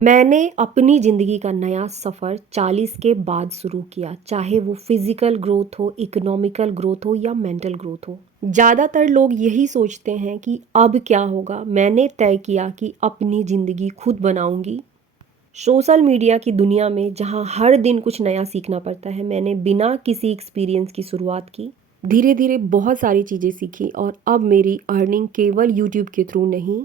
मैंने अपनी ज़िंदगी का नया सफ़र 40 के बाद शुरू किया, चाहे वो फिज़िकल ग्रोथ हो, इकोनॉमिकल ग्रोथ हो या मेंटल ग्रोथ हो। ज़्यादातर लोग यही सोचते हैं कि अब क्या होगा। मैंने तय किया कि अपनी ज़िंदगी खुद बनाऊंगी। सोशल मीडिया की दुनिया में जहां हर दिन कुछ नया सीखना पड़ता है, मैंने बिना किसी एक्सपीरियंस की शुरुआत की। धीरे धीरे बहुत सारी चीज़ें सीखी और अब मेरी अर्निंग केवल यूट्यूब के थ्रू नहीं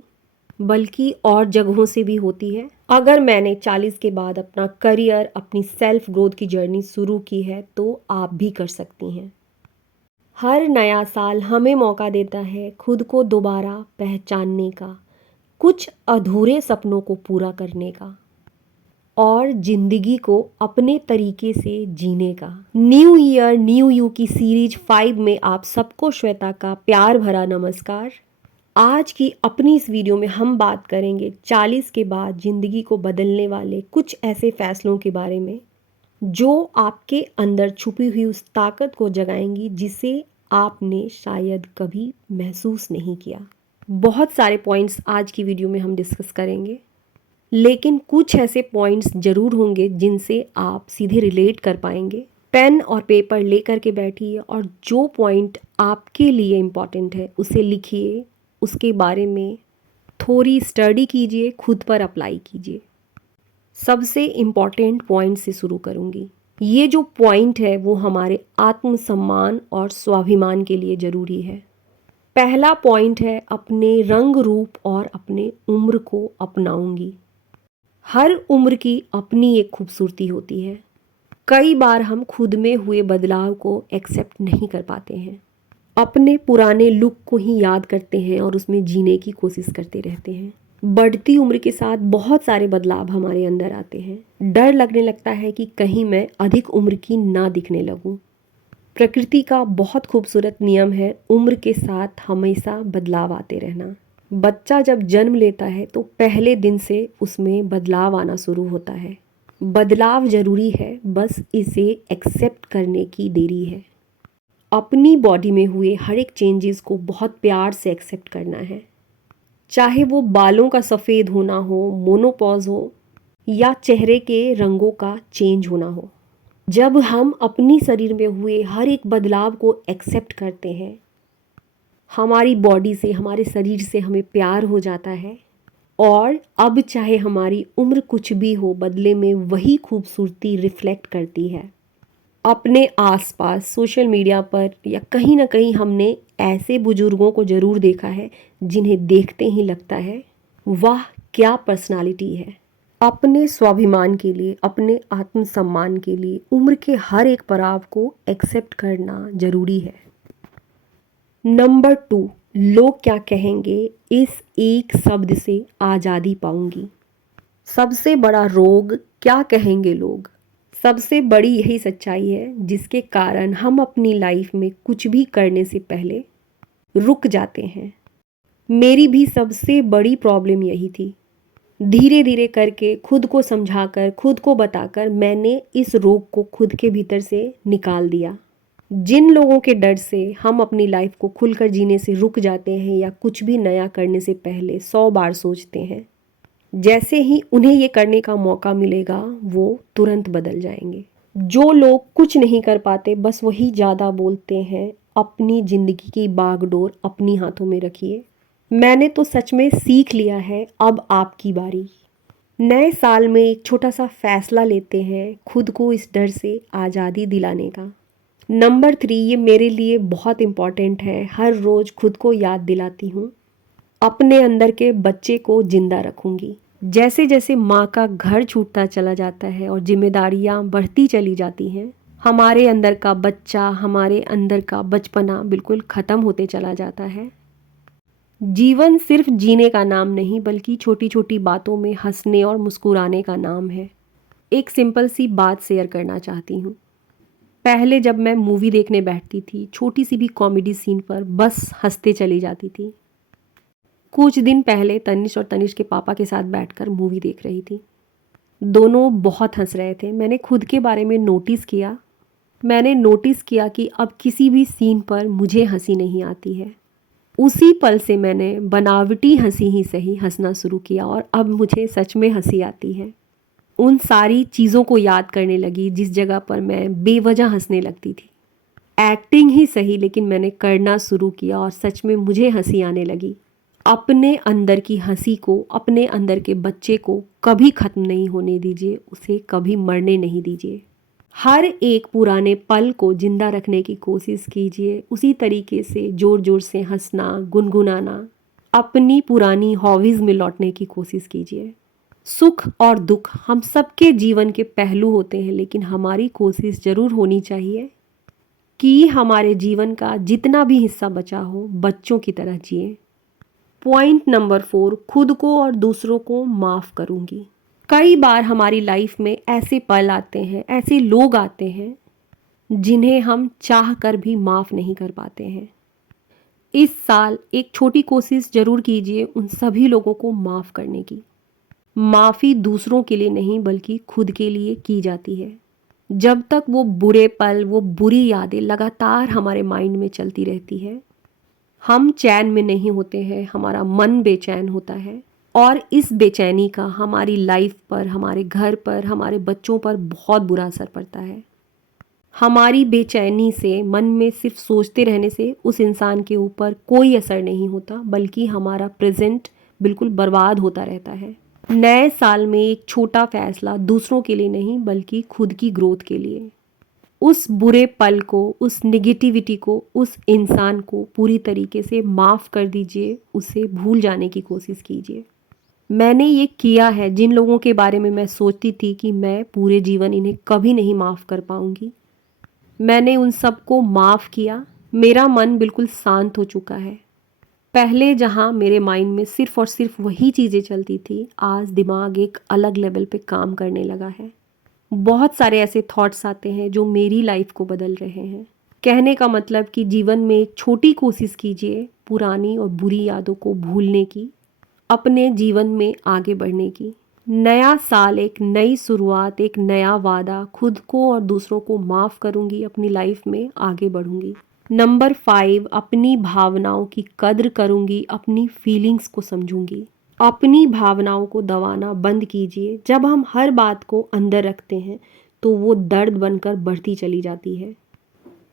बल्कि और जगहों से भी होती है। अगर मैंने 40 के बाद अपना करियर, अपनी सेल्फ ग्रोथ की जर्नी शुरू की है तो आप भी कर सकती हैं। हर नया साल हमें मौका देता है खुद को दोबारा पहचानने का, कुछ अधूरे सपनों को पूरा करने का और जिंदगी को अपने तरीके से जीने का। न्यू ईयर न्यू यू की सीरीज 5 में आप सबको श्वेता का प्यार भरा नमस्कार। आज की अपनी इस वीडियो में हम बात करेंगे 40 के बाद ज़िंदगी को बदलने वाले कुछ ऐसे फैसलों के बारे में जो आपके अंदर छुपी हुई उस ताकत को जगाएंगी जिसे आपने शायद कभी महसूस नहीं किया। बहुत सारे पॉइंट्स आज की वीडियो में हम डिस्कस करेंगे, लेकिन कुछ ऐसे पॉइंट्स ज़रूर होंगे जिनसे आप सीधे रिलेट कर पाएंगे। पेन और पेपर लेकर के बैठिए और जो पॉइंट आपके लिए इम्पॉर्टेंट है उसे लिखिए, उसके बारे में थोड़ी स्टडी कीजिए, खुद पर अप्लाई कीजिए। सबसे इम्पॉर्टेंट पॉइंट से शुरू करूँगी। ये जो पॉइंट है वो हमारे आत्मसम्मान और स्वाभिमान के लिए ज़रूरी है। पहला पॉइंट है अपने रंग रूप और अपने उम्र को अपनाऊंगी। हर उम्र की अपनी एक खूबसूरती होती है। कई बार हम खुद में हुए बदलाव को एक्सेप्ट नहीं कर पाते हैं, अपने पुराने लुक को ही याद करते हैं और उसमें जीने की कोशिश करते रहते हैं। बढ़ती उम्र के साथ बहुत सारे बदलाव हमारे अंदर आते हैं। डर लगने लगता है कि कहीं मैं अधिक उम्र की ना दिखने लगूं। प्रकृति का बहुत खूबसूरत नियम है, उम्र के साथ हमेशा बदलाव आते रहना। बच्चा जब जन्म लेता है तो पहले दिन से उसमें बदलाव आना शुरू होता है। बदलाव ज़रूरी है, बस इसे एक्सेप्ट करने की देरी है। अपनी बॉडी में हुए हर एक चेंजेस को बहुत प्यार से एक्सेप्ट करना है, चाहे वो बालों का सफ़ेद होना हो, मोनोपॉज हो या चेहरे के रंगों का चेंज होना हो। जब हम अपनी शरीर में हुए हर एक बदलाव को एक्सेप्ट करते हैं, हमारी बॉडी से, हमारे शरीर से हमें प्यार हो जाता है और अब चाहे हमारी उम्र कुछ भी हो, बदले में वही खूबसूरती रिफ्लेक्ट करती है। अपने आसपास सोशल मीडिया पर या कहीं ना कहीं हमने ऐसे बुजुर्गों को ज़रूर देखा है जिन्हें देखते ही लगता है वाह क्या पर्सनालिटी है। अपने स्वाभिमान के लिए, अपने आत्मसम्मान के लिए उम्र के हर एक पड़ाव को एक्सेप्ट करना ज़रूरी है। नंबर 2, लोग क्या कहेंगे, इस एक शब्द से आज़ादी पाऊंगी। सबसे बड़ा रोग क्या कहेंगे लोग, सबसे बड़ी यही सच्चाई है जिसके कारण हम अपनी लाइफ में कुछ भी करने से पहले रुक जाते हैं। मेरी भी सबसे बड़ी प्रॉब्लम यही थी। धीरे धीरे करके खुद को समझाकर, खुद को बताकर मैंने इस रोग को खुद के भीतर से निकाल दिया। जिन लोगों के डर से हम अपनी लाइफ को खुलकर जीने से रुक जाते हैं या कुछ भी नया करने से पहले 100 बार सोचते हैं, जैसे ही उन्हें ये करने का मौका मिलेगा वो तुरंत बदल जाएंगे। जो लोग कुछ नहीं कर पाते बस वही ज़्यादा बोलते हैं, अपनी ज़िंदगी की बागडोर अपनी हाथों में रखिए। मैंने तो सच में सीख लिया है, अब आपकी बारी। नए साल में एक छोटा सा फैसला लेते हैं खुद को इस डर से आज़ादी दिलाने का। नंबर 3, ये मेरे लिए बहुत इम्पॉर्टेंट है। हर रोज़ खुद को याद दिलाती हूँ, अपने अंदर के बच्चे को जिंदा रखूंगी। जैसे जैसे माँ का घर छूटता चला जाता है और जिम्मेदारियाँ बढ़ती चली जाती हैं, हमारे अंदर का बच्चा, हमारे अंदर का बचपना बिल्कुल ख़त्म होते चला जाता है। जीवन सिर्फ जीने का नाम नहीं बल्कि छोटी छोटी बातों में हंसने और मुस्कुराने का नाम है। एक सिंपल सी बात शेयर करना चाहती हूँ। पहले जब मैं मूवी देखने बैठती थी, छोटी सी भी कॉमेडी सीन पर बस हंसते चली जाती थी। कुछ दिन पहले तनिष और तनिष के पापा के साथ बैठकर मूवी देख रही थी। दोनों बहुत हंस रहे थे। मैंने खुद के बारे में नोटिस किया। मैंने नोटिस किया कि अब किसी भी सीन पर मुझे हंसी नहीं आती है। उसी पल से मैंने बनावटी हंसी ही सही हंसना शुरू किया और अब मुझे सच में हंसी आती है। उन सारी चीज़ों को याद करने लगी जिस जगह पर मैं बेवजह हंसने लगती थी। एक्टिंग ही सही लेकिन मैंने करना शुरू किया और सच में मुझे हंसी आने लगी। अपने अंदर की हंसी को, अपने अंदर के बच्चे को कभी ख़त्म नहीं होने दीजिए, उसे कभी मरने नहीं दीजिए। हर एक पुराने पल को जिंदा रखने की कोशिश कीजिए। उसी तरीके से ज़ोर ज़ोर से हंसना, गुनगुनाना, अपनी पुरानी हॉबीज़ में लौटने की कोशिश कीजिए। सुख और दुख हम सबके जीवन के पहलू होते हैं, लेकिन हमारी कोशिश ज़रूर होनी चाहिए कि हमारे जीवन का जितना भी हिस्सा बचा हो बच्चों की तरह जिए। पॉइंट नंबर 4, खुद को और दूसरों को माफ़ करूँगी। कई बार हमारी लाइफ में ऐसे पल आते हैं, ऐसे लोग आते हैं जिन्हें हम चाह कर भी माफ़ नहीं कर पाते हैं। इस साल एक छोटी कोशिश ज़रूर कीजिए उन सभी लोगों को माफ़ करने की। माफ़ी दूसरों के लिए नहीं बल्कि खुद के लिए की जाती है। जब तक वो बुरे पल, वो बुरी यादें लगातार हमारे माइंड में चलती रहती है, हम चैन में नहीं होते हैं, हमारा मन बेचैन होता है और इस बेचैनी का हमारी लाइफ पर, हमारे घर पर, हमारे बच्चों पर बहुत बुरा असर पड़ता है। हमारी बेचैनी से, मन में सिर्फ सोचते रहने से उस इंसान के ऊपर कोई असर नहीं होता, बल्कि हमारा प्रेजेंट बिल्कुल बर्बाद होता रहता है। नए साल में एक छोटा फैसला दूसरों के लिए नहीं बल्कि खुद की ग्रोथ के लिए। उस बुरे पल को, उस निगेटिविटी को, उस इंसान को पूरी तरीके से माफ़ कर दीजिए, उसे भूल जाने की कोशिश कीजिए। मैंने ये किया है। जिन लोगों के बारे में मैं सोचती थी कि मैं पूरे जीवन इन्हें कभी नहीं माफ़ कर पाऊंगी, मैंने उन सबको माफ़ किया। मेरा मन बिल्कुल शांत हो चुका है। पहले जहाँ मेरे माइंड में सिर्फ और सिर्फ वही चीज़ें चलती थी, आज दिमाग एक अलग लेवल पे काम करने लगा है। बहुत सारे ऐसे थॉट्स आते हैं जो मेरी लाइफ को बदल रहे हैं। कहने का मतलब कि जीवन में एक छोटी कोशिश कीजिए पुरानी और बुरी यादों को भूलने की, अपने जीवन में आगे बढ़ने की। नया साल एक नई शुरुआत, एक नया वादा, खुद को और दूसरों को माफ़ करूँगी, अपनी लाइफ में आगे बढ़ूँगी। नंबर 5, अपनी भावनाओं की कद्र करूँगी, अपनी फीलिंग्स को समझूंगी। अपनी भावनाओं को दबाना बंद कीजिए। जब हम हर बात को अंदर रखते हैं तो वो दर्द बनकर बढ़ती चली जाती है।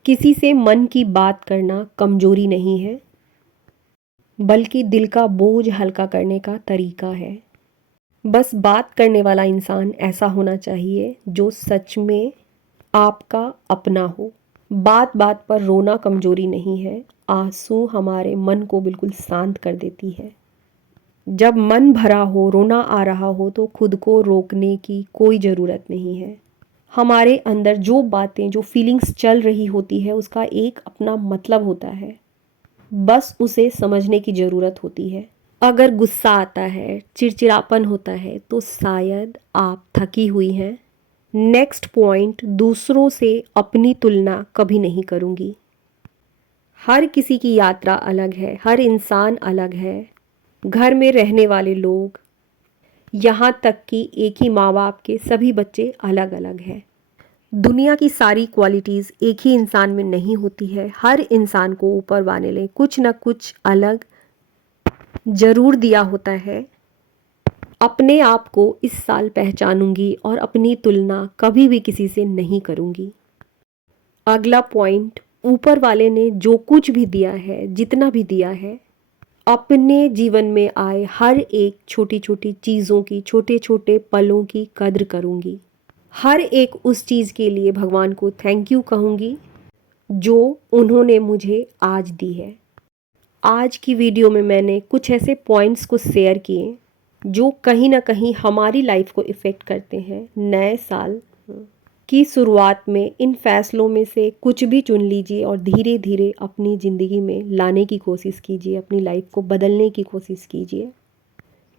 किसी से मन की बात करना कमजोरी नहीं है, बल्कि दिल का बोझ हल्का करने का तरीका है। बस बात करने वाला इंसान ऐसा होना चाहिए जो सच में आपका अपना हो। बात बात पर रोना कमजोरी नहीं है, आंसू हमारे मन को बिल्कुल शांत कर देती है। जब मन भरा हो, रोना आ रहा हो तो खुद को रोकने की कोई ज़रूरत नहीं है। हमारे अंदर जो बातें, जो फीलिंग्स चल रही होती है उसका एक अपना मतलब होता है, बस उसे समझने की ज़रूरत होती है। अगर गुस्सा आता है, चिड़चिड़ापन होता है तो शायद आप थकी हुई हैं। नेक्स्ट पॉइंट, दूसरों से अपनी तुलना कभी नहीं करूँगी। हर किसी की यात्रा अलग है, हर इंसान अलग है। घर में रहने वाले लोग, यहाँ तक कि एक ही माँ बाप के सभी बच्चे अलग अलग हैं। दुनिया की सारी क्वालिटीज़ एक ही इंसान में नहीं होती है। हर इंसान को ऊपर वाले ने कुछ न कुछ अलग ज़रूर दिया होता है। अपने आप को इस साल पहचानूंगी और अपनी तुलना कभी भी किसी से नहीं करूंगी। अगला पॉइंट, ऊपर वाले ने जो कुछ भी दिया है, जितना भी दिया है, अपने जीवन में आए हर एक छोटी छोटी चीज़ों की, छोटे छोटे पलों की कद्र करूंगी। हर एक उस चीज़ के लिए भगवान को थैंक यू कहूँगी जो उन्होंने मुझे आज दी है। आज की वीडियो में मैंने कुछ ऐसे पॉइंट्स को शेयर किए जो कहीं ना कहीं हमारी लाइफ को इफ़ेक्ट करते हैं। नए साल की शुरुआत में इन फैसलों में से कुछ भी चुन लीजिए और धीरे धीरे अपनी ज़िंदगी में लाने की कोशिश कीजिए, अपनी लाइफ को बदलने की कोशिश कीजिए।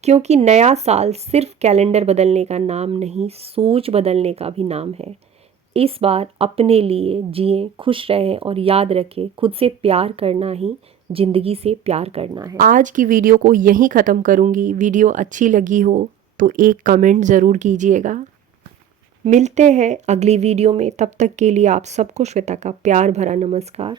क्योंकि नया साल सिर्फ कैलेंडर बदलने का नाम नहीं, सोच बदलने का भी नाम है। इस बार अपने लिए जिएं, खुश रहें और याद रखें, खुद से प्यार करना ही ज़िंदगी से प्यार करना है। आज की वीडियो को यहीं ख़त्म करूँगी। वीडियो अच्छी लगी हो तो एक कमेंट ज़रूर कीजिएगा। मिलते हैं अगली वीडियो में, तब तक के लिए आप सबको श्वेता का प्यार भरा नमस्कार।